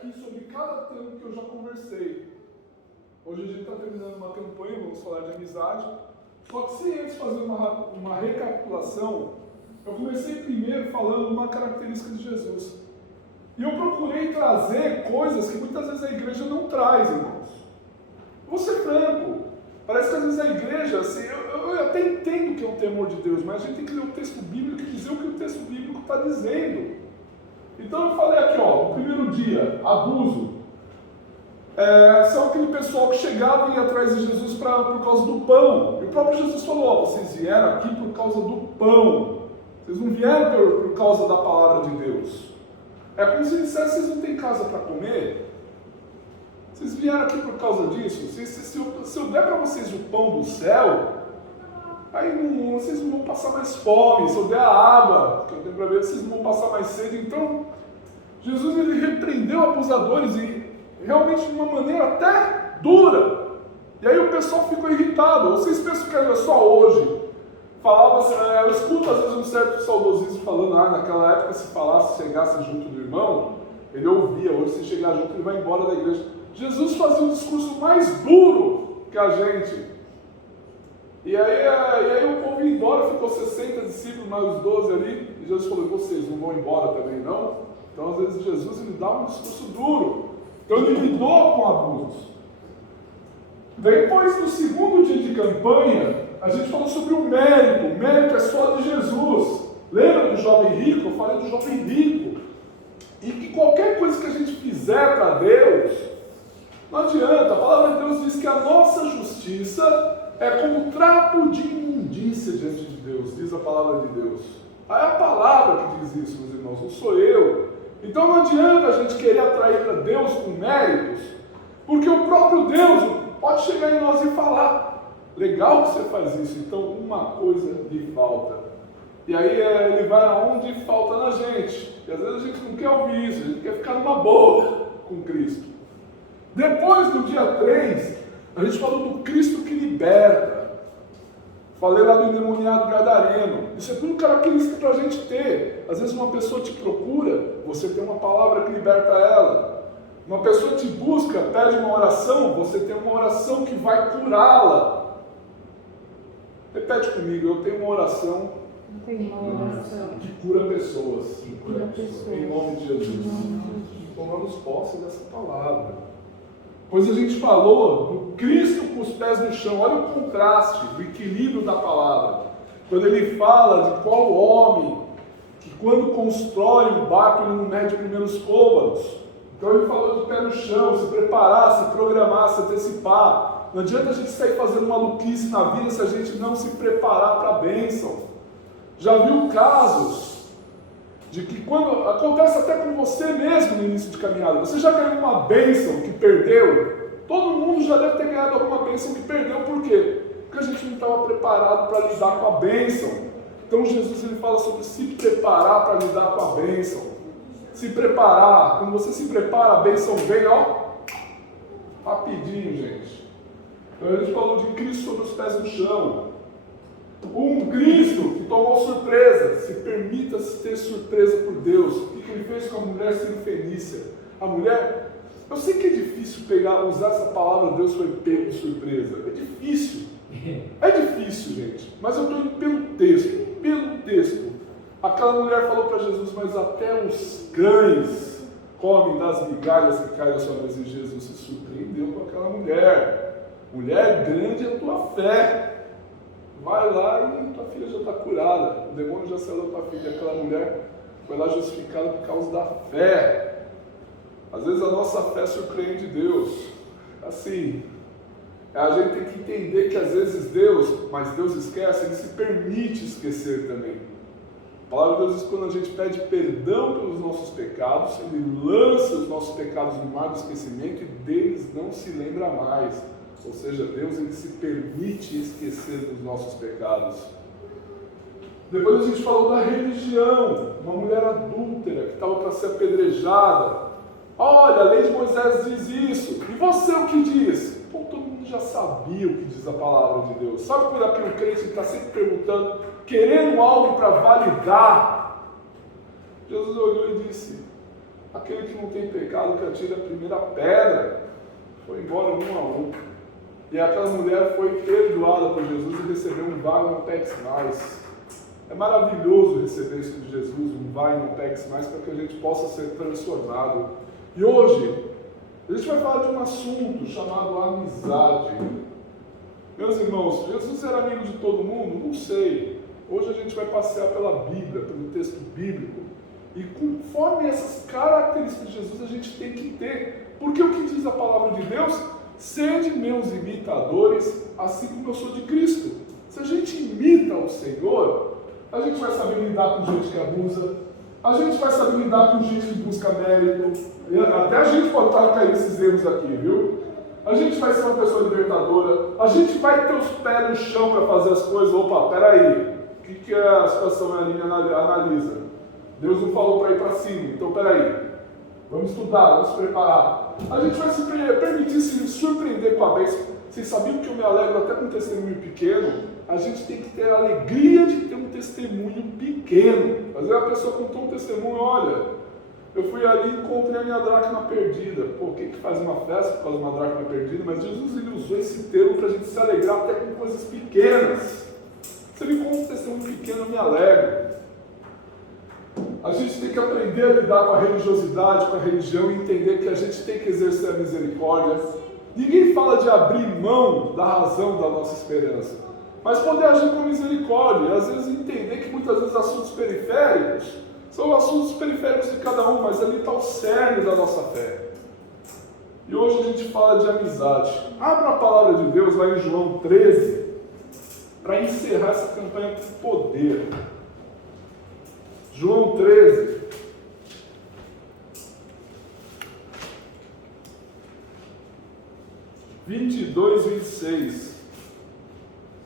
aqui sobre cada tema que eu já conversei. Hoje a gente está terminando uma campanha, vamos falar de amizade. Só que sem antes fazer uma recapitulação, eu comecei primeiro falando uma característica de Jesus. E eu procurei trazer coisas que muitas vezes a igreja não traz, irmãos. Vou ser franco. Parece que às vezes a igreja, assim, eu até entendo que é um temor de Deus, mas a gente tem que ler o texto bíblico e dizer o que o texto bíblico está dizendo. Então eu falei aqui, no primeiro dia, abuso. São aquele pessoal que chegava e ia atrás de Jesus por causa do pão. E o próprio Jesus falou, vocês vieram aqui por causa do pão. Vocês não vieram por causa da palavra de Deus. É como se dissesse, vocês não têm casa para comer? Vocês vieram aqui por causa disso? Se eu der para vocês o pão do céu, aí vocês não vão passar mais fome. Se eu der a água que eu tenho para ver, vocês não vão passar mais sede. Então, Jesus ele repreendeu abusadores e realmente de uma maneira até dura. E aí o pessoal ficou irritado. Vocês pensam que era só hoje? Falava, eu escuto às vezes um certo saudosismo falando, naquela época se falasse, chegasse junto do irmão, ele ouvia, hoje se chegar junto ele vai embora da igreja. Jesus fazia um discurso mais duro que a gente. E aí o povo ia embora, ficou 60 discípulos, mais os 12 ali, e Jesus falou, vocês não vão embora também não? Então às vezes Jesus ele dá um discurso duro. Então ele lidou com abusos. Depois, no segundo dia de campanha, a gente falou sobre o mérito. O mérito é só de Jesus. Lembra do jovem rico? Eu falei do jovem rico. E que qualquer coisa que a gente fizer para Deus, não adianta. A palavra de Deus diz que a nossa justiça é como trapo de imundícia diante de Deus, diz a palavra de Deus. É a palavra que diz isso, meus irmãos, não sou eu. Então não adianta a gente querer atrair para Deus com méritos, porque o próprio Deus pode chegar em nós e falar, legal que você faz isso, então uma coisa lhe falta. E aí ele vai aonde falta na gente. E às vezes a gente não quer ouvir isso, a gente quer ficar numa boa com Cristo. Depois, no dia 3, a gente falou do Cristo que liberta. Falei lá do endemoniado gadareno. Isso é tudo característica para a gente ter. Às vezes uma pessoa te procura, você tem uma palavra que liberta ela. Uma pessoa te busca, pede uma oração, você tem uma oração que vai curá-la. Repete comigo, eu tenho uma oração que cura pessoas. Em nome de Jesus. Tomamos posse dessa palavra. Pois a gente falou do Cristo com os pés no chão. Olha o contraste, o equilíbrio da palavra. Quando ele fala de qual homem que quando constrói um barco ele não mede primeiro os côvados. Então ele falou do pé no chão, se preparar, se programar, se antecipar. Não adianta a gente sair fazendo maluquice na vida se a gente não se preparar para a bênção. Já viu casos de que quando acontece até com você mesmo no início de caminhada, você já ganhou uma bênção que perdeu? Todo mundo já deve ter ganhado alguma bênção que perdeu, por quê? Porque a gente não estava preparado para lidar com a bênção. Então Jesus ele fala sobre se preparar para lidar com a bênção. Se preparar, quando você se prepara, a bênção vem, rapidinho, gente. Então a gente falou de Cristo sobre os pés no chão. Um Cristo que tomou surpresa. Se permita ter surpresa por Deus. O que ele fez com a mulher Fenícia? A mulher, eu sei que é difícil usar essa palavra, Deus foi pego de surpresa. É difícil. É difícil, gente. Mas eu estou indo pelo texto. Aquela mulher falou para Jesus, mas até os cães comem das migalhas que caem da sua mesa. E Jesus se surpreendeu com aquela mulher. Mulher, grande é a tua fé. Vai lá e tua filha já está curada. O demônio já saiu da tua filha. Aquela mulher foi lá justificada por causa da fé. Às vezes a nossa fé surpreende Deus. Assim, a gente tem que entender que às vezes Deus esquece, Ele se permite esquecer também. A palavra de Deus diz que quando a gente pede perdão pelos nossos pecados, Ele lança os nossos pecados no mar do esquecimento e deles não se lembra mais. Ou seja, Deus ele se permite esquecer dos nossos pecados. Depois a gente falou da religião, uma mulher adúltera que estava para ser apedrejada. Olha, a lei de Moisés diz isso. E você o que diz? Pô, todo mundo já sabia o que diz a palavra de Deus. Sabe quando aquele crente está sempre perguntando, querendo algo para validar? Jesus olhou e disse, Aquele que não tem pecado, que atire a primeira pedra. Foi embora um a um. E aquela mulher foi perdoada por Jesus e recebeu um vai e não peques mais. É maravilhoso receber isso de Jesus, um vai e não peques mais, para que a gente possa ser transformado. E hoje, a gente vai falar de um assunto chamado amizade. Meus irmãos, Jesus era amigo de todo mundo? Não sei. Hoje a gente vai passear pela Bíblia, pelo texto bíblico. E conforme essas características de Jesus, a gente tem que ter. Porque o que diz a palavra de Deus? Sede meus imitadores, assim como eu sou de Cristo. Se a gente imita o Senhor, a gente vai saber lidar com gente que abusa, a gente vai saber lidar com gente que busca mérito. Até a gente pode estar caindo nesses erros aqui, viu? A gente vai ser uma pessoa libertadora, a gente vai ter os pés no chão para fazer as coisas. Opa, peraí, o que é a situação ali? Analisa. Deus não falou para ir para cima, então peraí. Vamos estudar, vamos se preparar. A gente vai se permitir se surpreender com a bênção. Vocês sabiam que eu me alegro até com um testemunho pequeno? A gente tem que ter a alegria de ter um testemunho pequeno. Às vezes a pessoa contou um testemunho, olha, eu fui ali e encontrei a minha dracma perdida. Pô, o que faz uma festa por causa de uma dracma perdida? Mas Jesus ele usou esse termo para a gente se alegrar até com coisas pequenas. Você me conta um testemunho pequeno, eu me alegro. A gente tem que aprender a lidar com a religiosidade, com a religião e entender que a gente tem que exercer a misericórdia. Ninguém fala de abrir mão da razão da nossa esperança, mas poder agir com misericórdia e às vezes entender que muitas vezes assuntos periféricos são assuntos periféricos de cada um, mas ali está o cerne da nossa fé. E hoje a gente fala de amizade. Abra a palavra de Deus lá em João 13 para encerrar essa campanha com poder. João 13, (22 e 26).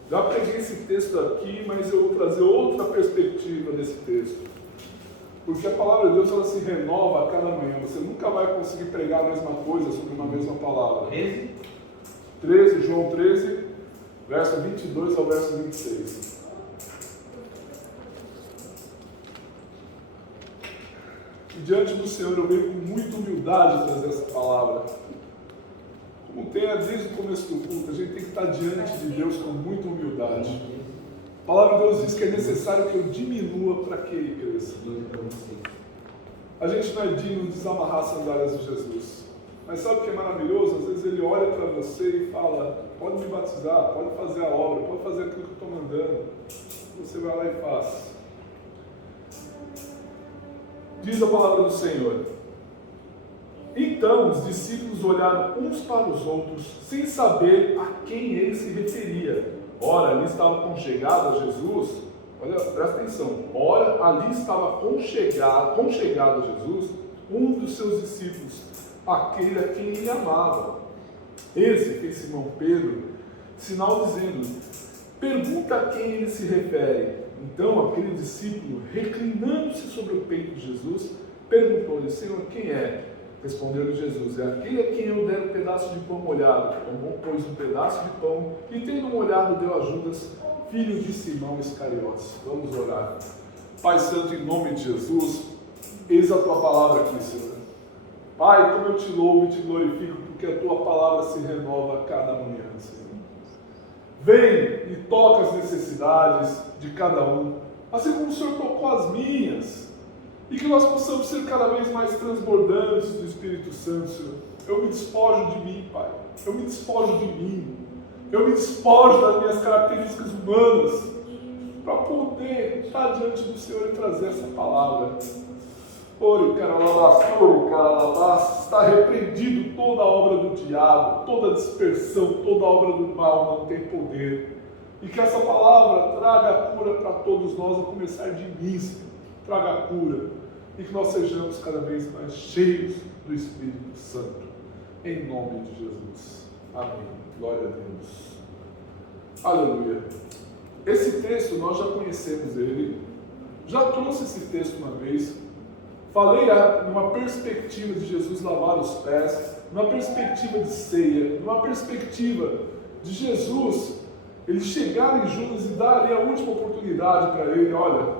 Já peguei esse texto aqui, mas eu vou trazer outra perspectiva desse texto. Porque a palavra de Deus ela se renova a cada manhã. Você nunca vai conseguir pregar a mesma coisa sobre uma mesma palavra. 13, João 13, verso 22 ao verso 26. E diante do Senhor eu venho com muita humildade trazer essa palavra. Como tenha desde o começo do culto, a gente tem que estar diante de Deus com muita humildade. A palavra de Deus diz que é necessário que eu diminua para que Ele cresça. A gente não é digno de desamarrar as sandálias de Jesus. Mas sabe o que é maravilhoso? Às vezes Ele olha para você e fala, pode me batizar, pode fazer a obra, pode fazer aquilo que eu estou mandando. Você vai lá e faz. Diz a palavra do Senhor. Então os discípulos olharam uns para os outros, sem saber a quem ele se referia. Ora, ali estava conchegado a Jesus, olha, presta atenção, ora, ali estava conchegado a Jesus, um dos seus discípulos, aquele a quem ele amava. Esse fez Simão Pedro, sinal dizendo, pergunta a quem ele se refere. Então aquele discípulo, reclinando-se sobre o peito de Jesus, perguntou-lhe, Senhor, quem é? Respondeu-lhe Jesus, é aquele a quem eu der um pedaço de pão molhado. Tomou, pois, um pedaço de pão, e tendo molhado, deu a Judas, filho de Simão Iscariotes. Vamos orar. Pai Santo, em nome de Jesus, eis a Tua palavra aqui, Senhor. Pai, como eu Te louvo e Te glorifico, porque a Tua palavra se renova a cada manhã, Senhor. Vem e toca as necessidades de cada um, assim como o Senhor tocou as minhas, e que nós possamos ser cada vez mais transbordantes do Espírito Santo, Senhor. Eu me despojo de mim, Pai, eu me despojo de mim, eu me despojo das minhas características humanas, para poder estar diante do Senhor e trazer essa palavra. Ore, caralabás, está repreendido toda a obra do diabo, toda dispersão, toda a obra do mal não tem poder. E que essa palavra traga cura para todos nós, a começar de mim, traga cura. E que nós sejamos cada vez mais cheios do Espírito Santo. Em nome de Jesus. Amém. Glória a Deus. Aleluia. Esse texto nós já conhecemos ele. Já trouxe esse texto uma vez. Falei numa perspectiva de Jesus lavar os pés, numa perspectiva de ceia, numa perspectiva de Jesus, ele chegar em Judas e dar ali a última oportunidade para ele, olha,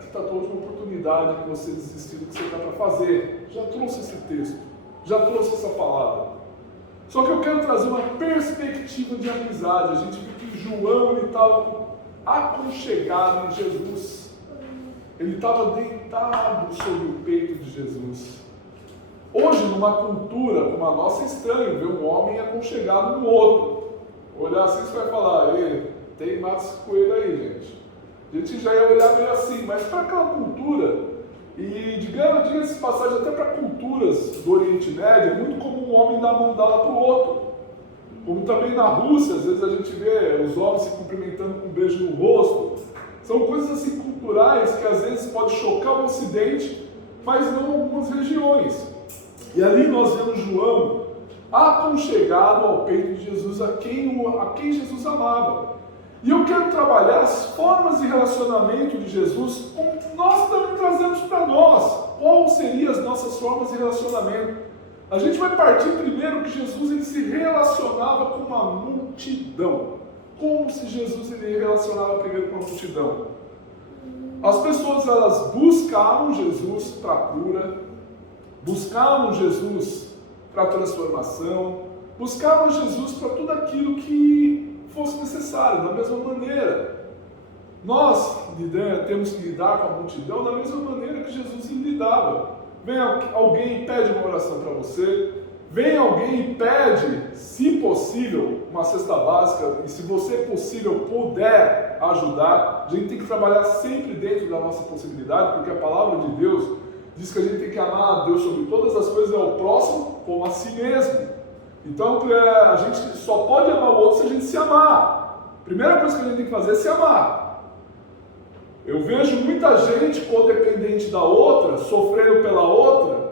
que está toda uma oportunidade que você desistir do que você está para fazer. Já trouxe esse texto, já trouxe essa palavra. Só que eu quero trazer uma perspectiva de amizade. A gente viu que João estava aconchegado em Jesus. Ele estava deitado sobre o peito de Jesus. Hoje, numa cultura como a nossa, é estranho ver um homem aconchegado no outro. Olhar assim, você vai falar, tem matos coelho aí, gente. A gente já ia olhar meio assim, mas para aquela cultura, e diga-se de passagem, até para culturas do Oriente Médio, é muito comum um homem dar a mão dela para o outro. Como também na Rússia, às vezes a gente vê os homens se cumprimentando com um beijo no rosto. São coisas assim culturais que às vezes pode chocar o Ocidente, mas não em algumas regiões. E ali nós vemos João aconchegado ao peito de Jesus, a quem Jesus amava. E eu quero trabalhar as formas de relacionamento de Jesus, como nós também trazemos para nós. Quais seriam as nossas formas de relacionamento? A gente vai partir primeiro que Jesus ele se relacionava com uma multidão. Como se Jesus ele relacionava primeiro com a multidão? As pessoas elas buscavam Jesus para a cura, buscavam Jesus para a transformação, buscavam Jesus para tudo aquilo que fosse necessário. Da mesma maneira, nós temos que lidar com a multidão da mesma maneira que Jesus lidava. Vem alguém e pede uma oração para você, vem alguém e pede, se possível, uma cesta básica, e se você possível puder ajudar. A gente tem que trabalhar sempre dentro da nossa possibilidade, porque a palavra de Deus diz que a gente tem que amar a Deus sobre todas as coisas e ao próximo como a si mesmo. Então a gente só pode amar o outro se a gente se amar. Primeira coisa que a gente tem que fazer é se amar. Eu vejo muita gente codependente da outra, sofrendo pela outra,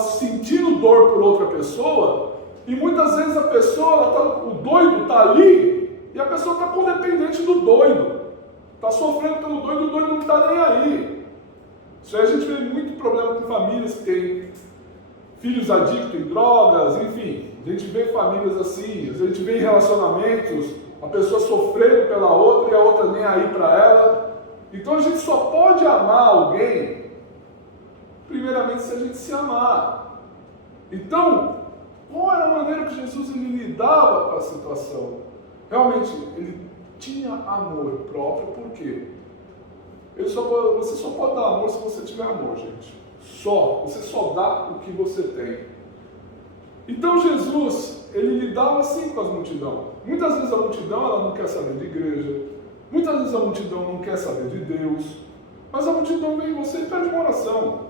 sentindo dor por outra pessoa, e muitas vezes a pessoa, o doido está ali, e a pessoa está codependente do doido. Está sofrendo pelo doido, o doido não está nem aí. Isso aí a gente vê muito problema com famílias que têm filhos adictos em drogas, enfim. A gente vê famílias assim, a gente vê em relacionamentos, a pessoa sofrendo pela outra e a outra nem aí para ela. Então a gente só pode amar alguém, primeiramente, se a gente se amar. Então, qual era a maneira que Jesus ele lidava com a situação? Realmente, ele tinha amor próprio, por quê? Você só pode dar amor se você tiver amor, gente. Você só dá o que você tem. Então Jesus, ele lidava assim com as multidões. Muitas vezes a multidão ela não quer saber de igreja, muitas vezes a multidão não quer saber de Deus, mas a multidão vem em você e pede uma oração.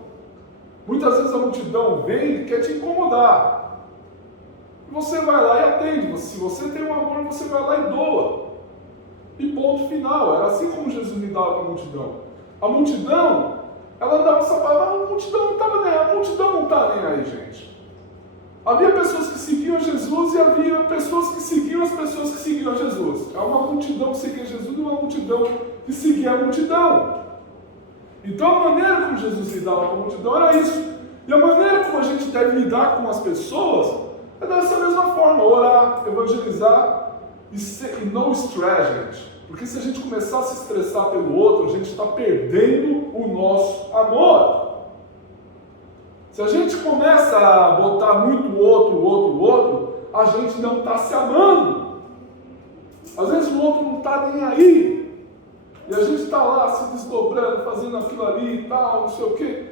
Muitas vezes a multidão vem e quer te incomodar. Você vai lá e atende. Se você tem um amor, você vai lá e doa. E ponto final. Era assim como Jesus lidava com a multidão. A multidão, ela andava essa palavra, a multidão não estava nem aí. A multidão não está nem aí, gente. Havia pessoas que seguiam Jesus e havia pessoas que seguiam as pessoas que seguiam a Jesus. Há uma multidão que seguia Jesus e uma multidão que seguia a multidão. Então a maneira como Jesus lidava com a multidão era isso. E a maneira como a gente deve lidar com as pessoas é dessa mesma forma, orar, evangelizar e no stress, gente. Porque se a gente começar a se estressar pelo outro, a gente está perdendo o nosso amor. Se a gente começa a botar muito o outro, a gente não está se amando. Às vezes o outro não está nem aí. E a gente está lá se desdobrando, fazendo aquilo ali e tal, não sei o quê.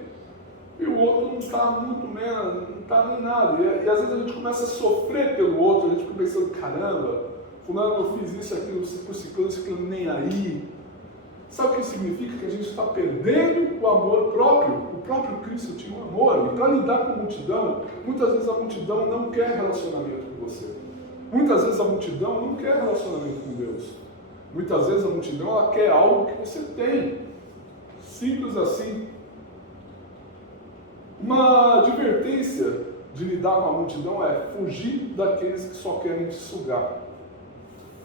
E o outro não está muito menos, não está nem nada. E às vezes a gente começa a sofrer pelo outro, a gente fica pensando, caramba, fulano eu fiz isso, aquilo, por ciclano nem aí. Sabe o que significa? Que a gente está perdendo o amor próprio. O próprio Cristo tinha um amor. E para lidar com a multidão, muitas vezes a multidão não quer relacionamento com você. Muitas vezes a multidão não quer relacionamento com Deus. Muitas vezes a multidão ela quer algo que você tem. Simples assim. Uma advertência de lidar com a multidão é fugir daqueles que só querem te sugar.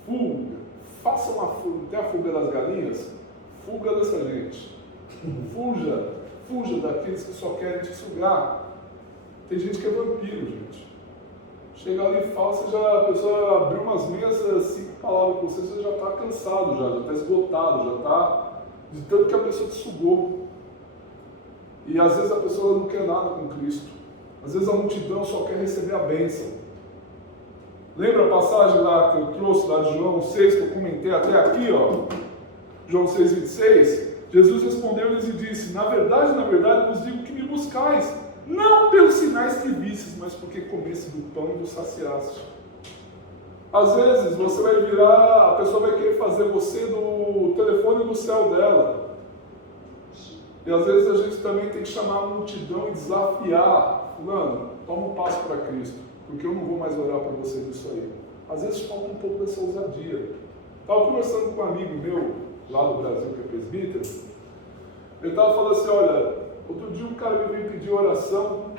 Fuga. Faça uma fuga. Tem a fuga das galinhas? Fuga dessa gente. Fuja daqueles que só querem te sugar. Tem gente que é vampiro, gente. Chega ali e fala, a pessoa abriu umas meias, 5 palavras com você já está cansado, já está esgotado, já está de tanto que a pessoa te sugou. E às vezes a pessoa não quer nada com Cristo. Às vezes a multidão só quer receber a bênção. Lembra a passagem lá que eu trouxe, lá de João 6, que eu comentei até aqui, ó? João 6, 26. Jesus respondeu-lhes e disse: na verdade, vos digo que me buscais, não pelos sinais que vistes, mas porque comesse do pão e vos saciaste. Às vezes você vai virar, a pessoa vai querer fazer você do telefone do céu dela. E às vezes a gente também tem que chamar a multidão e desafiar: fulano, toma um passo para Cristo, porque eu não vou mais orar para você disso aí. Às vezes falta um pouco dessa ousadia. Estava conversando com um amigo meu, lá do Brasil, que é presbítero. Ele estava falando assim: olha, outro dia um cara me veio pedir oração,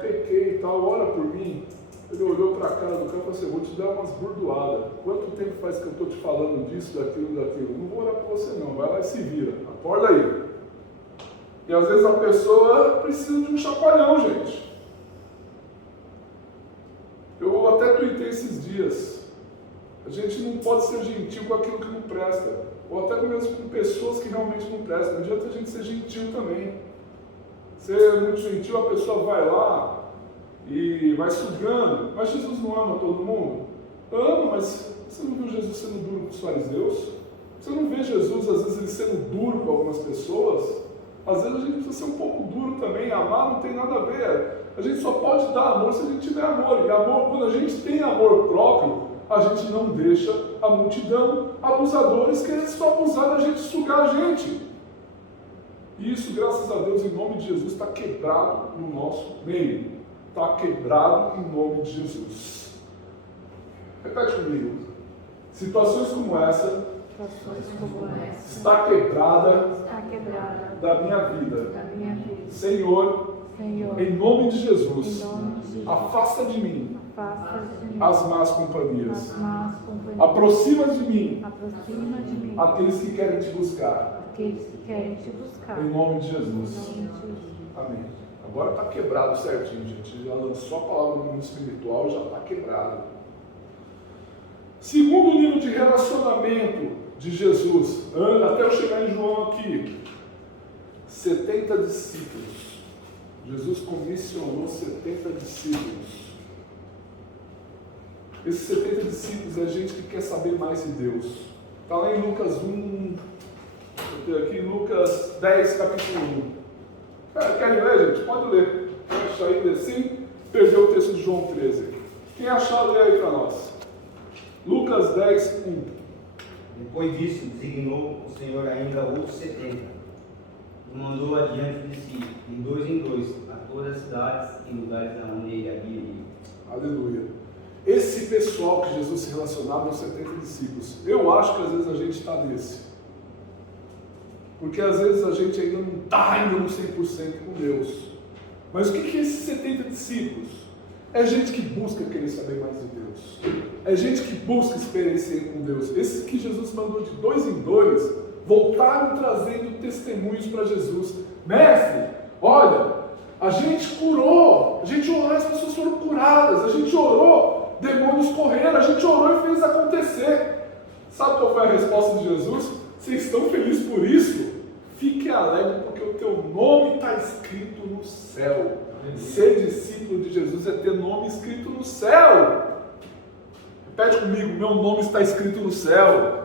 pequei e tal, ora por mim. Ele olhou para a cara do cara e falou assim: vou te dar umas burdoadas. Quanto tempo faz que eu estou te falando disso, daquilo? Não vou orar por você não, vai lá e se vira, acorda aí. E às vezes a pessoa precisa de um chacoalhão, gente. Eu até tuitei esses dias. A gente não pode ser gentil com aquilo que não presta, ou até mesmo com pessoas que realmente não prestam. Não adianta a gente ser gentil também. Ser muito gentil, a pessoa vai lá e vai sugando. Mas Jesus não ama todo mundo? Ama, mas você não viu Jesus sendo duro com os fariseus? Você não vê Jesus, às vezes, ele sendo duro com algumas pessoas? Às vezes a gente precisa ser um pouco duro também. Amar não tem nada a ver. A gente só pode dar amor se a gente tiver amor. E amor, quando a gente tem amor próprio, a gente não deixa a multidão, abusadores, querendo só abusar da gente, sugar a gente. E isso, graças a Deus, em nome de Jesus, está quebrado no nosso meio. Está quebrado em nome de Jesus. Repete comigo. Situações como essa está quebrada da minha vida. Senhor, em nome de Jesus, afasta de mim as más companhias. Aproxima de mim aqueles que querem te buscar. Em nome de Jesus. Amém. Agora está quebrado certinho, gente. Já lançou a palavra no mundo espiritual, já está quebrado. Segundo nível de relacionamento de Jesus, até eu chegar em João aqui, 70 discípulos. Jesus comissionou 70 discípulos. Esses 70 discípulos é gente que quer saber mais de Deus. Está lá em Lucas 1, aqui Lucas 10, capítulo 1. Querem ler, gente? Pode ler. Deixa aí assim, perdeu o texto de João 13. Quem achar, lê aí para nós. Lucas 10, 1. Depois disso, designou o Senhor ainda outros 70, e mandou adiante de si, de dois em dois, a todas as cidades e lugares onde ele havia ido. Aleluia. Esse pessoal que Jesus se relacionava, os 70 discípulos, eu acho que às vezes a gente está nesse. Porque às vezes a gente ainda não está no 100% com Deus. Mas o que é esses 70 discípulos? É gente que busca querer saber mais de Deus. É gente que busca experiência com Deus. Esses que Jesus mandou de dois em dois, voltaram trazendo testemunhos para Jesus. Mestre, olha, a gente curou, a gente orou, as pessoas foram curadas, a gente orou, demônios correram, a gente orou e fez acontecer. Sabe qual foi a resposta de Jesus? Vocês estão felizes por isso? Fique alegre, porque o teu nome está escrito no céu. Ser discípulo de Jesus é ter nome escrito no céu. Repete comigo: meu nome está escrito no céu.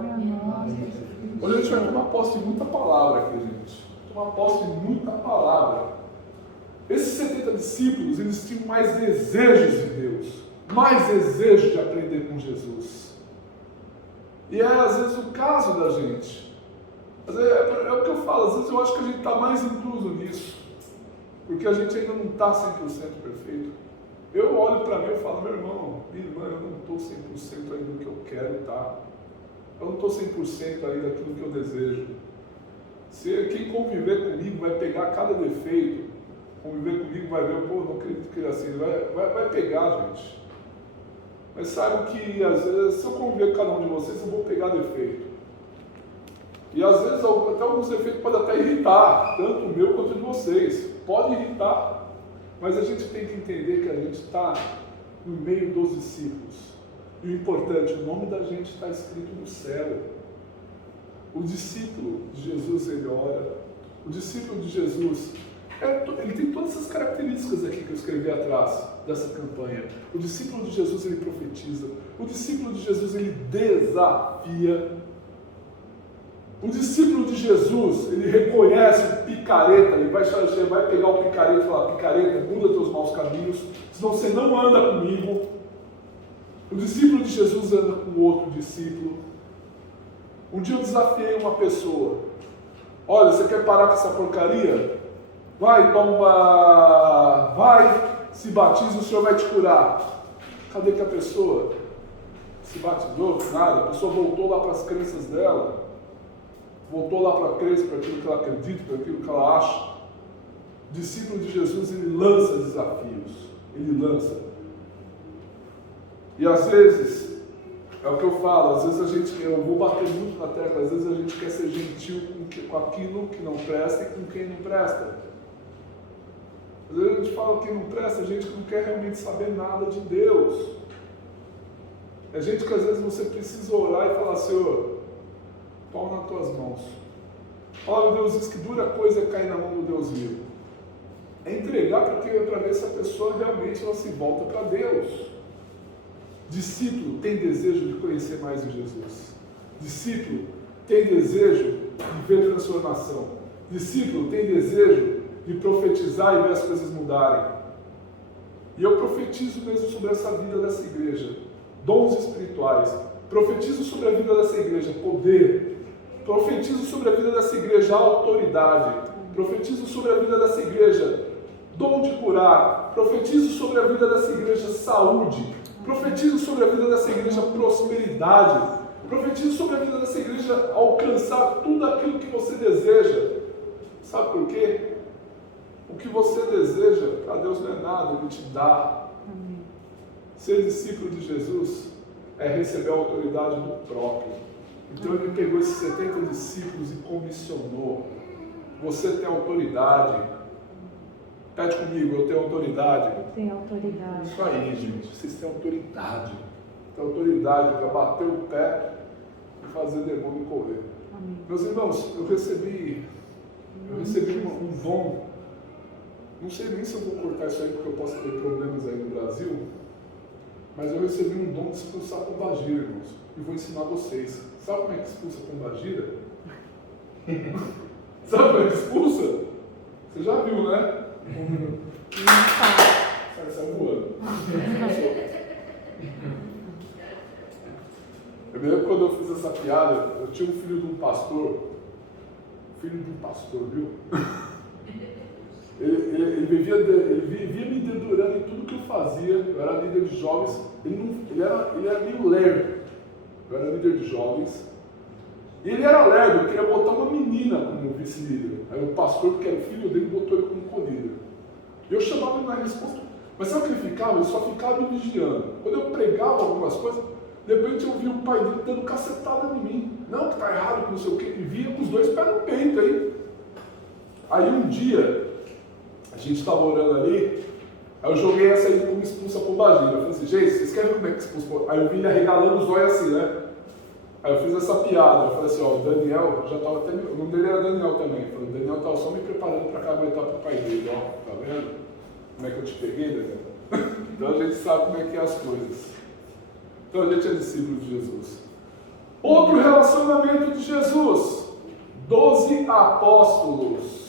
Hoje a gente vai tomar posse de muita palavra aqui, gente. Tomar posse de muita palavra. Esses 70 discípulos, eles tinham mais desejos de Deus, mais desejo de aprender com Jesus. E é às vezes o caso da gente. É o que eu falo, às vezes eu acho que a gente está mais incluso nisso, porque a gente ainda não está 100% perfeito. Eu olho para mim e falo: meu irmão, minha irmã, eu não estou 100% aí do que eu quero estar. Eu não estou 100% aí daquilo que eu desejo. Se quem conviver comigo vai pegar cada defeito, conviver comigo vai ver: pô, não acredito que ele é assim, vai pegar, gente. Mas sabe que às vezes, se eu conviver com cada um de vocês, eu vou pegar defeito. E às vezes até alguns defeitos podem até irritar, tanto o meu quanto o de vocês. Pode irritar, mas a gente tem que entender que a gente está no meio dos discípulos. E o importante, o nome da gente está escrito no céu. O discípulo de Jesus, ele ora. O discípulo de Jesus, ele tem todas essas características aqui que eu escrevi atrás dessa campanha. O discípulo de Jesus, ele profetiza. O discípulo de Jesus, ele desafia. O discípulo de Jesus, ele reconhece o picareta, ele vai pegar o picareta e falar: picareta, muda teus maus caminhos, senão você não anda comigo. O discípulo de Jesus anda com outro discípulo. Um dia eu desafiei uma pessoa: olha, você quer parar com essa porcaria? Vai, se batiza, o Senhor vai te curar. Cadê que a pessoa se batizou? Nada, a pessoa voltou lá para as crenças dela. Voltou lá para a crença, para aquilo que ela acredita, para aquilo que ela acha. O discípulo de Jesus, ele lança desafios. Ele lança. E às vezes, é o que eu falo, às vezes eu vou bater muito na tecla, às vezes a gente quer ser gentil com aquilo que não presta e com quem não presta. Às vezes a gente fala que não presta, a gente que não quer realmente saber nada de Deus. É gente que às vezes você precisa orar e falar: Senhor, pau nas tuas mãos. A palavra de Deus diz que dura coisa é cair na mão do Deus vivo. É entregar para ver se a pessoa realmente ela se volta para Deus. Discípulo tem desejo de conhecer mais de Jesus. Discípulo tem desejo de ver transformação. Discípulo tem desejo de profetizar e ver as coisas mudarem. E eu profetizo mesmo sobre essa vida dessa igreja. Dons espirituais. Profetizo sobre a vida dessa igreja poder. Profetizo sobre a vida dessa igreja autoridade. Profetizo sobre a vida dessa igreja dom de curar. Profetizo sobre a vida dessa igreja saúde. Profetizo sobre a vida dessa igreja prosperidade. Profetizo sobre a vida dessa igreja alcançar tudo aquilo que você deseja. Sabe por quê? O que você deseja, para Deus não é nada, Ele te dá. Amém. Ser discípulo de Jesus é receber a autoridade do próprio. Então Ele pegou esses 70 discípulos e comissionou. Você tem autoridade. Pede comigo, eu tenho autoridade. Eu tenho autoridade. Isso aí, gente. Vocês têm autoridade. Tem autoridade para bater o pé e fazer o demônio correr. Amém. Meus irmãos, eu recebi um dom. Não sei nem se eu vou cortar isso aí, porque eu posso ter problemas aí no Brasil. Mas eu recebi um dom de expulsar pombagira, irmãos. E vou ensinar vocês. Sabe como é que expulsa pombagira? Sabe como é que expulsa? Você já viu, né? Sai voando. Eu me lembro quando eu fiz essa piada, eu tinha um filho de um pastor. Filho de um pastor, viu? Ele vivia me dedurando em tudo que eu fazia. Eu era líder de jovens. Ele era meio lerdo. Eu era líder de jovens. E ele era lerdo, queria botar uma menina como vice-líder. Aí o pastor, que era o filho dele, botou ele como co-líder. E eu chamava ele na resposta. Mas sabe o que ele ficava? Ele só ficava me vigiando. Quando eu pregava algumas coisas, de repente eu via o pai dele dando cacetada em mim. Não, que tá errado, que não sei o quê. E via com os dois pés no peito aí. Aí um dia, a gente estava orando ali, aí eu joguei essa aí como expulsa pombagira. Eu falei assim: gente, vocês querem ver como é que expulsa pombagira? Aí eu vi ele arregalando os olhos assim, né? Aí eu fiz essa piada. Eu falei assim: ó, o Daniel já estava até. O nome dele era Daniel também. Eu falei: o Daniel estava só me preparando para aguentar pro pai dele, ó. Tá vendo? Como é que eu te peguei, Daniel? Então a gente sabe como é que é as coisas. Então a gente é discípulo de Jesus. Outro relacionamento de Jesus: 12 apóstolos.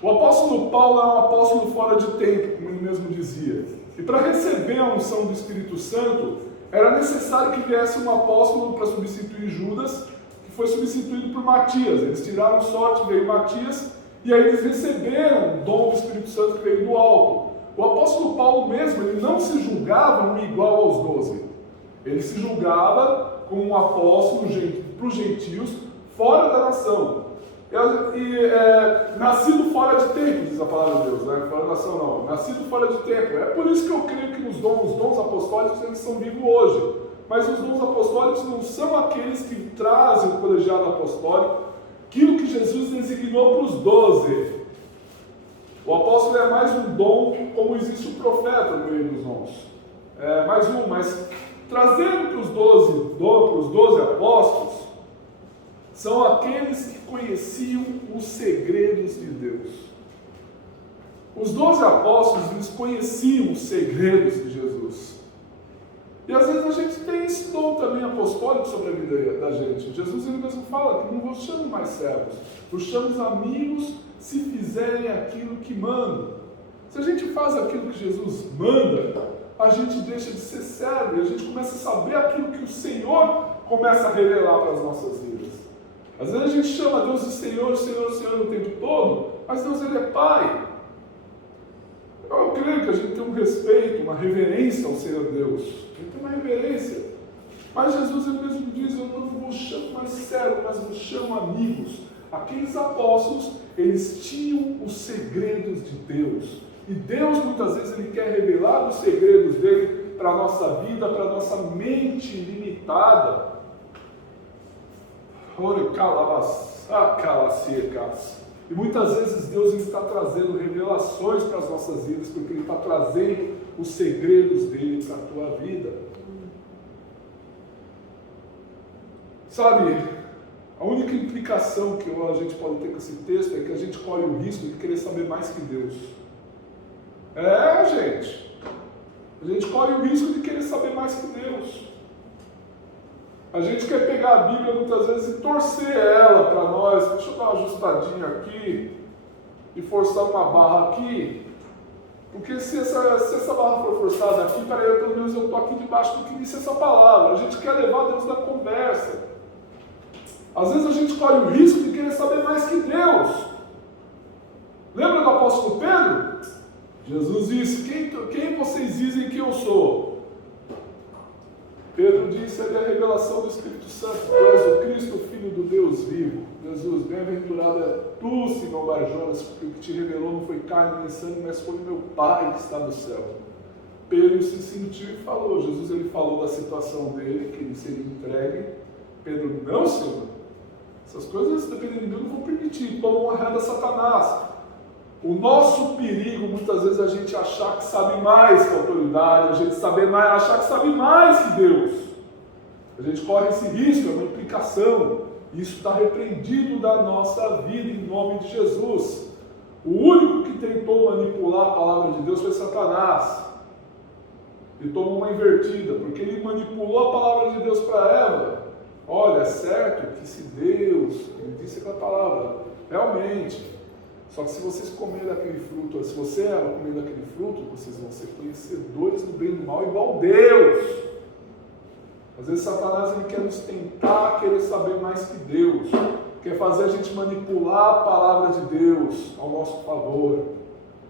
O apóstolo Paulo é um apóstolo fora de tempo, como ele mesmo dizia. E para receber a unção do Espírito Santo, era necessário que viesse um apóstolo para substituir Judas, que foi substituído por Matias. Eles tiraram sorte, veio Matias, e aí eles receberam o dom do Espírito Santo que veio do alto. O apóstolo Paulo mesmo, ele não se julgava um igual aos 12. Ele se julgava como um apóstolo para os gentios, fora da nação. Nascido fora de tempo, diz a palavra de Deus, né? Fora da nação não, nascido fora de tempo. É por isso que eu creio que os dons apostólicos eles são vivos hoje. Mas os dons apostólicos não são aqueles que trazem o colegiado apostólico, aquilo que Jesus designou para os 12. O apóstolo é mais um dom, como existe o profeta no meio dos dons. É mais um, mas trazendo para os 12 apóstolos, são aqueles que conheciam os segredos de Deus. Os 12 apóstolos, eles conheciam os segredos de Jesus. E às vezes a gente tem esse dom também apostólico sobre a vida da gente. Jesus ele mesmo fala que não vos chamo mais servos, vos chamo amigos se fizerem aquilo que mando. Se a gente faz aquilo que Jesus manda, a gente deixa de ser servo e a gente começa a saber aquilo que o Senhor começa a revelar para as nossas vidas. Às vezes a gente chama Deus de Senhor, Senhor, Senhor o tempo todo, mas Deus ele é Pai. Eu creio que a gente tem um respeito, uma reverência ao Senhor Deus. A gente tem uma reverência. Mas Jesus ele mesmo diz, eu não vos chamo mais servo, mas vos chamo amigos. Aqueles apóstolos, eles tinham os segredos de Deus. E Deus muitas vezes ele quer revelar os segredos dele para a nossa vida, para a nossa mente limitada. E muitas vezes Deus está trazendo revelações para as nossas vidas, porque Ele está trazendo os segredos dele para a tua vida. Sabe, a única implicação que a gente pode ter com esse texto é que a gente corre o risco de querer saber mais que Deus. Gente, a gente corre o risco de querer saber mais que Deus. A gente quer pegar a Bíblia muitas vezes e torcer ela para nós. Deixa eu dar uma ajustadinha aqui e forçar uma barra aqui. Porque se essa barra for forçada aqui, peraí, pelo menos eu estou aqui debaixo do que disse essa palavra. A gente quer levar Deus na conversa. Às vezes a gente corre o risco de querer saber mais que Deus. Lembra do apóstolo Pedro? Jesus disse, quem vocês dizem que eu sou? Pedro disse ali a revelação do Espírito Santo, tu és o Cristo, o Filho do Deus vivo. Jesus, bem-aventurado é tu, Simão Barjonas, porque o que te revelou não foi carne nem sangue, mas foi o meu Pai que está no céu. Pedro se sentiu e falou, Jesus ele falou da situação dele, que ele seria entregue. Pedro, não, Senhor, essas coisas, dependendo de Deus, não vou permitir, toma uma ré da Satanás. O nosso perigo, muitas vezes, é a gente achar que sabe mais que a autoridade, a gente achar que sabe mais que Deus. A gente corre esse risco, é uma implicação. Isso está repreendido da nossa vida em nome de Jesus. O único que tentou manipular a palavra de Deus foi Satanás. Ele tomou uma invertida, porque ele manipulou a palavra de Deus para Eva. Olha, é certo que se Deus, ele disse aquela palavra, realmente... Só que se vocês comerem daquele fruto, se você e ela comer daquele fruto, vocês vão ser conhecedores do bem e do mal igual Deus. Às vezes Satanás ele quer nos tentar, querer saber mais que Deus. Quer fazer a gente manipular a palavra de Deus ao nosso favor.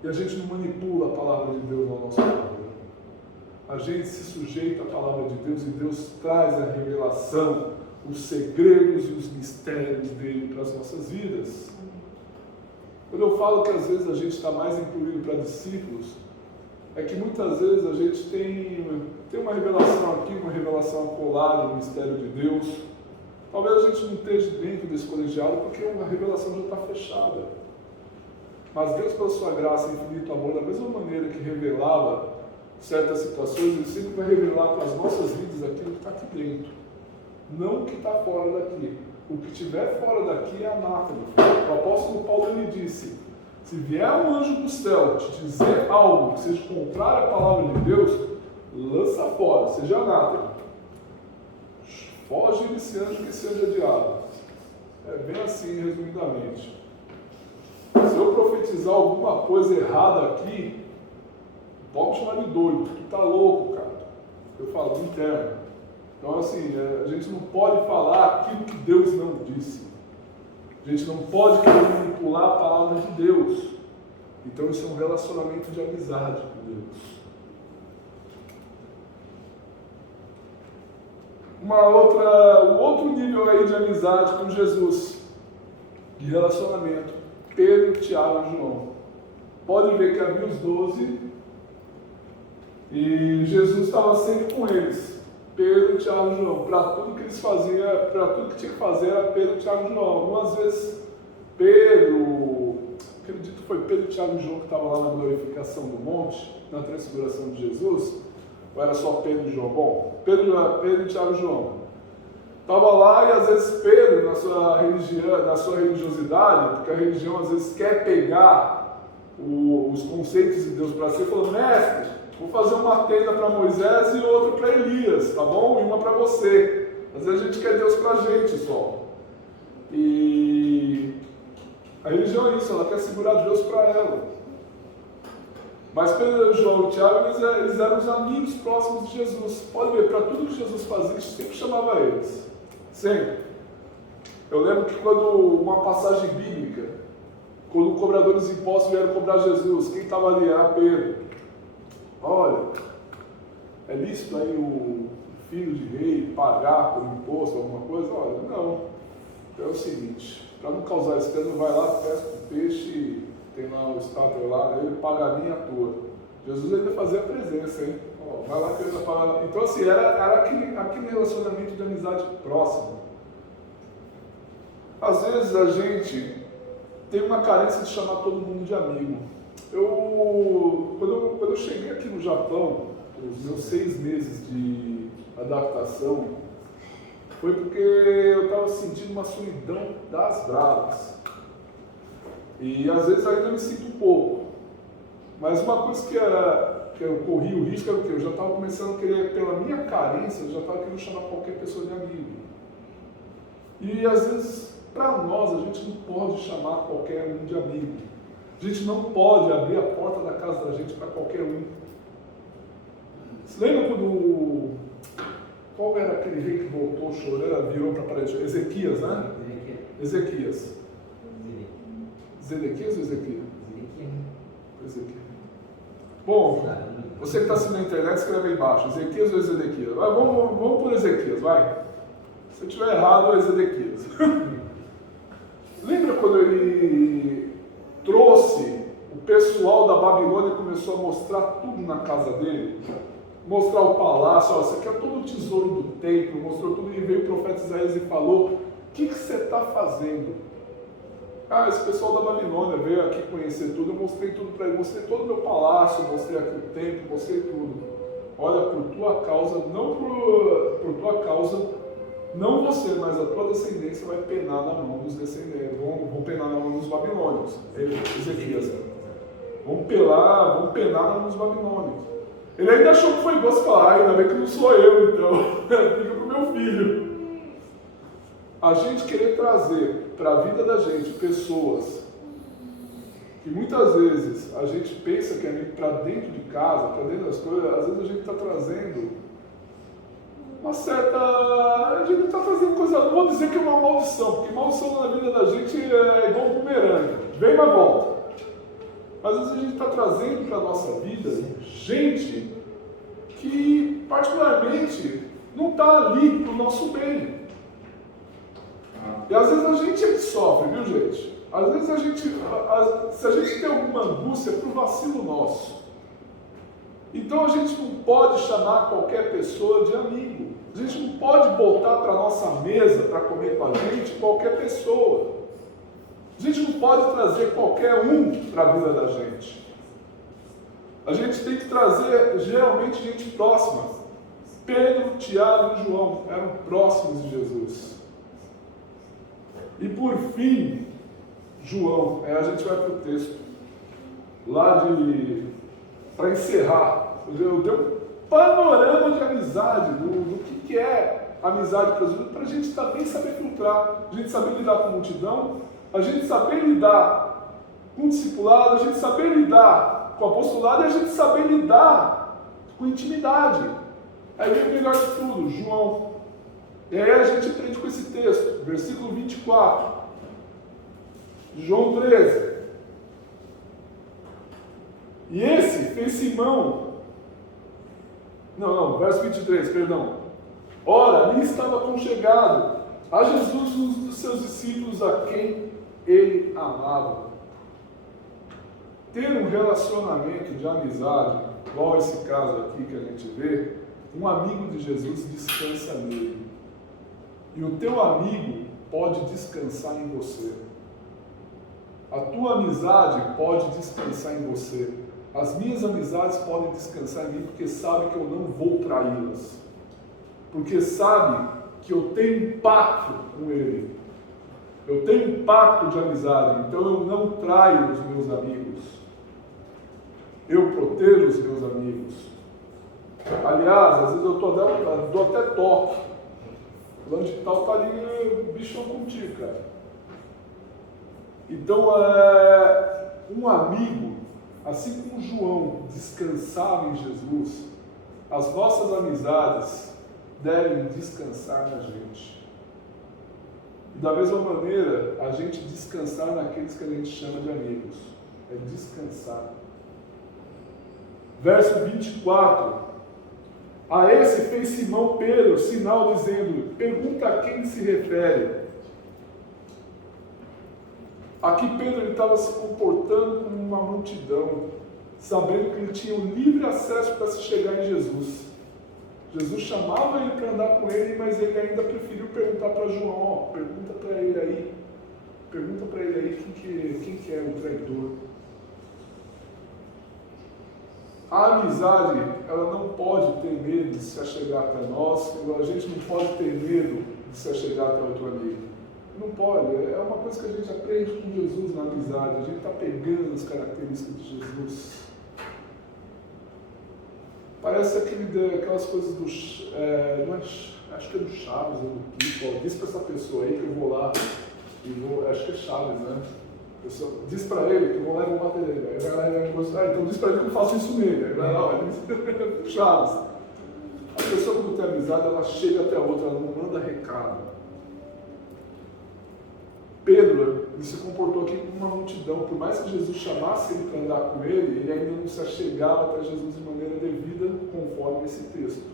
E a gente não manipula a palavra de Deus ao nosso favor. A gente se sujeita à palavra de Deus e Deus traz a revelação, os segredos e os mistérios dele para as nossas vidas. Quando eu falo que às vezes a gente está mais incluído para discípulos, é que muitas vezes a gente tem uma revelação aqui, uma revelação acolada no mistério de Deus. Talvez a gente não esteja dentro desse colegiado porque a revelação já está fechada. Mas Deus, pela sua graça e infinito amor, da mesma maneira que revelava certas situações, Ele sempre vai revelar para as nossas vidas aquilo que está aqui dentro, não o que está fora daqui. O que estiver fora daqui é anátema. O apóstolo Paulo ele disse, se vier um anjo do céu te dizer algo que seja contrário à palavra de Deus, lança fora, seja anátema. Foge desse anjo que esse anjo é diabo. É bem assim, resumidamente. Se eu profetizar alguma coisa errada aqui, pode me chamar de doido, tu tá louco, cara. Eu falo interno. Então, assim, a gente não pode falar aquilo que Deus não disse. A gente não pode querer manipular a palavra de Deus. Então, isso é um relacionamento de amizade com Deus. Um outro nível aí de amizade com Jesus, de relacionamento, Pedro, Tiago e João. Podem ver que havia os 12 e Jesus estava sempre com eles. Pedro, Tiago e João. Para tudo que eles faziam, para tudo que tinha que fazer era Pedro, Tiago e João. Algumas vezes Pedro, acredito que foi Pedro, Tiago e João que estavam lá na glorificação do monte, na transfiguração de Jesus, ou era só Pedro e João? Bom, Pedro, Tiago e João. Estava lá e às vezes Pedro, na sua religiosidade, porque a religião às vezes quer pegar os conceitos de Deus para si, falou: mestre, vou fazer uma tenda para Moisés e outra para Elias, tá bom? E uma para você. Às vezes a gente quer Deus para a gente só. E a religião é isso, ela quer segurar Deus para ela. Mas Pedro, João e Tiago, eles eram os amigos próximos de Jesus. Pode ver, para tudo que Jesus fazia, sempre chamava eles. Sempre. Eu lembro que quando uma passagem bíblica, quando os cobradores de impostos vieram cobrar Jesus, quem estava ali era Pedro. Olha, é lícito aí o filho de rei pagar por imposto, alguma coisa? Olha, não. É o seguinte, para não causar escândalo, vai lá, pesca o peixe, tem lá o estátua lá, ele paga a linha toda. Jesus ainda fazia a presença, hein? Ó, vai lá que ele vai pagar. Então assim, era aquele relacionamento de amizade próximo. Às vezes a gente tem uma carência de chamar todo mundo de amigo. Quando eu cheguei aqui no Japão, os meus 6 meses de adaptação, foi porque eu estava sentindo uma solidão das bravas. E às vezes ainda me sinto um pouco. Mas uma coisa que eu corri o risco era o quê? Eu já estava começando a querer, pela minha carência, eu já estava querendo chamar qualquer pessoa de amigo. E às vezes, para nós, a gente não pode chamar qualquer um de amigo. A gente não pode abrir a porta da casa da gente para qualquer um. Você lembra quando... Qual era aquele rei que voltou chorando, virou para a parede? Ezequias, né? Ezequias. Zedequias ou Ezequias? Ezequias. Bom, você que está assistindo na internet, escreve aí embaixo. Ezequias ou Ezequias? Vamos por Ezequias, vai. Se eu estiver errado, é Ezequias. Lembra quando ele trouxe o pessoal da Babilônia e começou a mostrar tudo na casa dele? Mostrar o palácio, ó, isso aqui é todo o tesouro do templo, mostrou tudo, e veio o profeta Isaías e falou: o que você está fazendo? Ah, esse pessoal da Babilônia veio aqui conhecer tudo, eu mostrei tudo para ele, mostrei todo o meu palácio, mostrei aqui o templo, mostrei tudo. Olha, por tua causa, por tua causa, não você, mas a tua descendência vai penar na mão dos descendentes, vão penar na mão dos babilônios. Ezequias, vão penar na mão dos babilônios. Ele ainda achou que foi gosto, falar: ainda bem que não sou eu, então, fica com meu filho. A gente querer trazer para a vida da gente pessoas que muitas vezes a gente pensa que é para dentro de casa, para dentro das coisas, às vezes a gente está trazendo uma certa... A gente não está trazendo coisa... Não vou dizer que é uma maldição, porque maldição na vida da gente é igual um bumerangue, vem mas volta. Mas às vezes a gente está trazendo para a nossa vida gente que particularmente não está ali para o nosso bem. E às vezes a gente é que sofre, viu gente? Às vezes se a gente tem alguma angústia, é por vacilo nosso. Então a gente não pode chamar qualquer pessoa de amigo. A gente não pode botar para a nossa mesa, para comer com a gente, qualquer pessoa. A gente não pode trazer qualquer um para a vida da gente. A gente tem que trazer geralmente gente próxima. Pedro, Tiago e João eram próximos de Jesus. E por fim, João, a gente vai para o texto, lá para encerrar, eu dei um panorama de amizade, do que é amizade para a gente também saber filtrar, a gente saber lidar com multidão, a gente saber lidar com o discipulado, a gente saber lidar com o apostolado e a gente saber lidar com intimidade. Aí vem o melhor de tudo, João. E aí a gente aprende com esse texto, versículo 24, João 13. E esse fez Simão, verso 23, perdão. Ora, ali estava conchegado a Jesus um dos seus discípulos a quem ele amava. Ter um relacionamento de amizade, igual esse caso aqui que a gente vê, um amigo de Jesus descansa nele. E o teu amigo pode descansar em você. A tua amizade pode descansar em você. As minhas amizades podem descansar em mim, porque sabe que eu não vou traí-las. Porque sabe que eu tenho um pacto com Ele. Eu tenho um pacto de amizade, então eu não traio os meus amigos. Eu protejo os meus amigos. Aliás, às vezes eu dou até toque. Fulano de tal está ali, bichão contigo, cara. Então, um amigo, assim como João descansava em Jesus, as nossas amizades devem descansar na gente. E da mesma maneira, a gente descansar naqueles que a gente chama de amigos. É descansar. Verso 24. A esse fez Simão Pedro sinal dizendo: pergunta a quem se refere. Aqui Pedro estava se comportando como uma multidão, sabendo que ele tinha um livre acesso para se chegar em Jesus. Jesus chamava ele para andar com ele, mas ele ainda preferiu perguntar para João: pergunta para ele aí quem que é o traidor. A amizade, ela não pode ter medo de se achegar até nós, a gente não pode ter medo de se achegar até outro amigo. Não pode, é uma coisa que a gente aprende com Jesus na amizade, a gente está pegando as características de Jesus. Parece aquelas coisas do, acho que é do Chaves ou do Kiko, diz para essa pessoa aí que eu vou lá, acho que é Chaves, né? Diz para ele que eu vou lá e vou bater ele. Aí vai lá e vai então diz para ele que eu faço isso nele. Aí vai lá, Chaves. A pessoa quando tem amizade, ela chega até a outra, ela não manda recado. Pedro, ele se comportou aqui como uma multidão. Por mais que Jesus chamasse ele para andar com ele, ele ainda não se achegava até Jesus de maneira devida, conforme esse texto.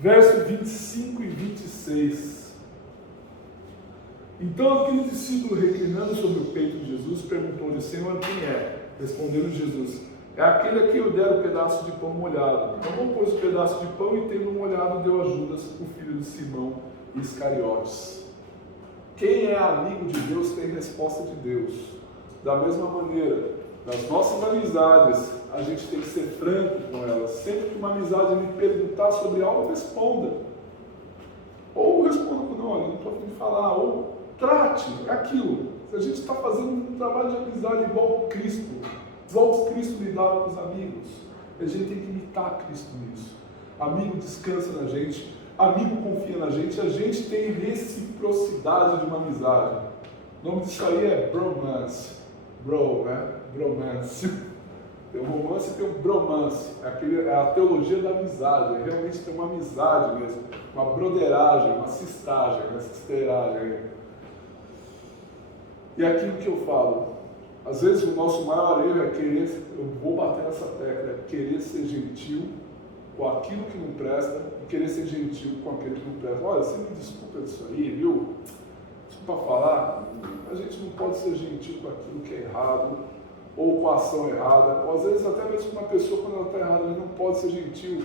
Verso 25 e 26. Então aquele discípulo, reclinando sobre o peito de Jesus, perguntou-lhe: Senhor, quem é? Respondeu Jesus: é aquele a quem eu der o pedaço de pão molhado. Tomou, pois, o pedaço de pão e, tendo molhado, deu a Judas, o filho de Simão Iscariotes. Quem é amigo de Deus tem resposta de Deus. Da mesma maneira, nas nossas amizades, a gente tem que ser franco com elas. Sempre que uma amizade me perguntar sobre algo, responda. Ou responda com: não, eu não estou afim de falar. Ou trate aquilo. Se a gente está fazendo um trabalho de amizade igual Cristo, igual Cristo lidava com os amigos, a gente tem que imitar Cristo nisso. Amigo descansa na gente, amigo confia na gente, a gente tem reciprocidade de uma amizade. O nome disso aí é bromance. Bromance. Tem um romance e tem um bromance. É a teologia da amizade. É realmente tem uma amizade mesmo. Uma broderagem, uma cistagem, uma cisteragem. E aquilo que eu falo, às vezes o nosso maior erro é querer, eu vou bater nessa tecla, é querer ser gentil com aquilo que não presta e querer ser gentil com aquilo que não presta. Olha, você me desculpa disso aí, viu? Desculpa falar, a gente não pode ser gentil com aquilo que é errado ou com a ação errada. Ou às vezes até mesmo uma pessoa, quando ela está errada, ela não pode ser gentil,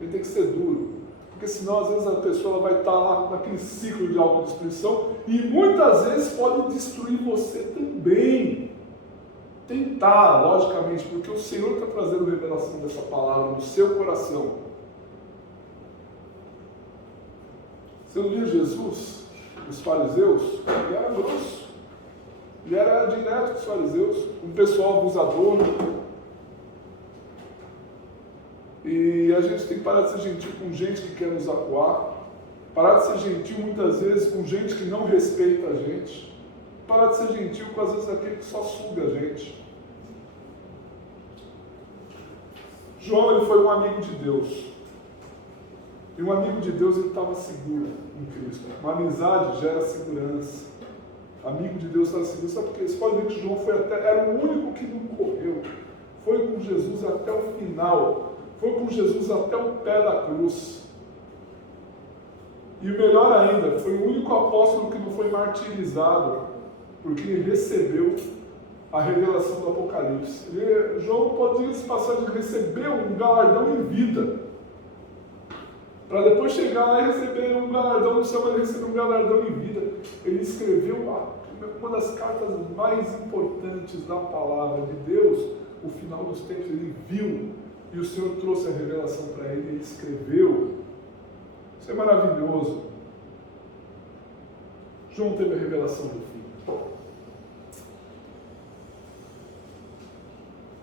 ele tem que ser duro. Porque senão, às vezes, a pessoa ela vai estar lá naquele ciclo de autodestruição e muitas vezes pode destruir você também. Tentar, logicamente, porque o Senhor está trazendo revelação dessa palavra no seu coração. Você não via Jesus, os fariseus? Ele era grosso. Ele era direto com os fariseus, um pessoal abusador. E a gente tem que parar de ser gentil com gente que quer nos acuar, parar de ser gentil muitas vezes com gente que não respeita a gente, parar de ser gentil com às vezes aquele que só suga a gente. João, ele foi um amigo de Deus, e um amigo de Deus ele estava seguro em Cristo. Uma amizade gera segurança. Amigo de Deus estava seguro, sabe por quê? Você pode ver que João era o único que não correu, foi com Jesus até o final. Foi com Jesus até o pé da cruz. E o melhor ainda, foi o único apóstolo que não foi martirizado, porque ele recebeu a revelação do Apocalipse. João, pode dizer-se passagem, recebeu um galardão em vida. Para depois chegar lá e receber um galardão no céu, ele recebeu um galardão em vida. Ele escreveu uma das cartas mais importantes da palavra de Deus. O final dos tempos, ele viu. E o Senhor trouxe a revelação para ele, ele escreveu. Isso é maravilhoso. João teve a revelação do Filho.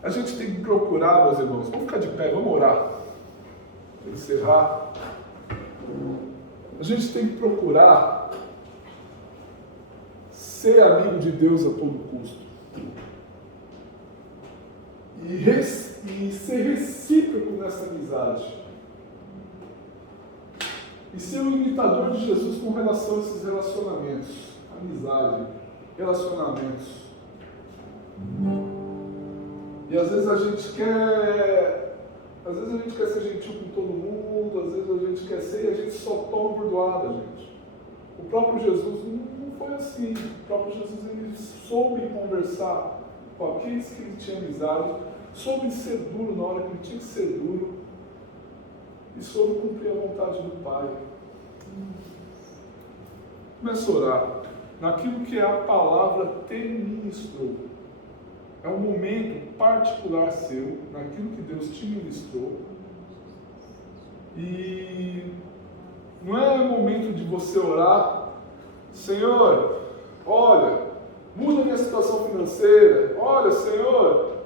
A gente tem que procurar, meus irmãos, vamos ficar de pé, vamos orar. Para encerrar. A gente tem que procurar ser amigo de Deus a todo custo. E ser recíproco nessa amizade. E ser um imitador de Jesus com relação a esses relacionamentos. Amizade, relacionamentos. E às vezes a gente quer ser gentil com todo mundo, às vezes a gente quer ser e a gente só toma bordoada, gente. O próprio Jesus não foi assim. O próprio Jesus, ele soube conversar com aqueles que ele tinha amizade, soube ser duro na hora que ele tinha que ser duro e soube cumprir a vontade do Pai. Começa a orar naquilo que a palavra te ministrou. É um momento particular seu, naquilo que Deus te ministrou. E não é momento de você orar, Senhor, olha, muda a minha situação financeira, olha, Senhor,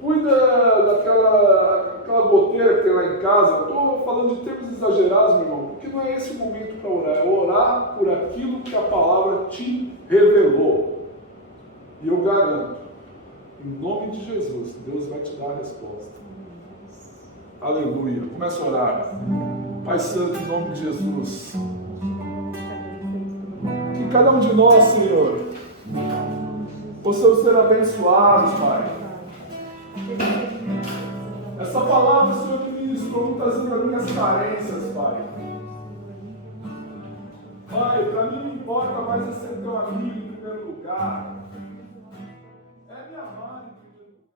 cuida daquela goteira que tem lá em casa. Estou falando de termos exagerados, meu irmão, porque não é esse o momento para orar, é orar por aquilo que a palavra te revelou. E eu garanto, em nome de Jesus, Deus vai te dar a resposta. Aleluia. Começa a orar. Pai Santo, em nome de Jesus. Que cada um de nós, Senhor, possamos ser abençoados, Pai. Essa palavra, Senhor, que ministrou muitas vezes as minhas carências, Pai. Pai, para mim não importa mais é ser teu amigo em primeiro lugar.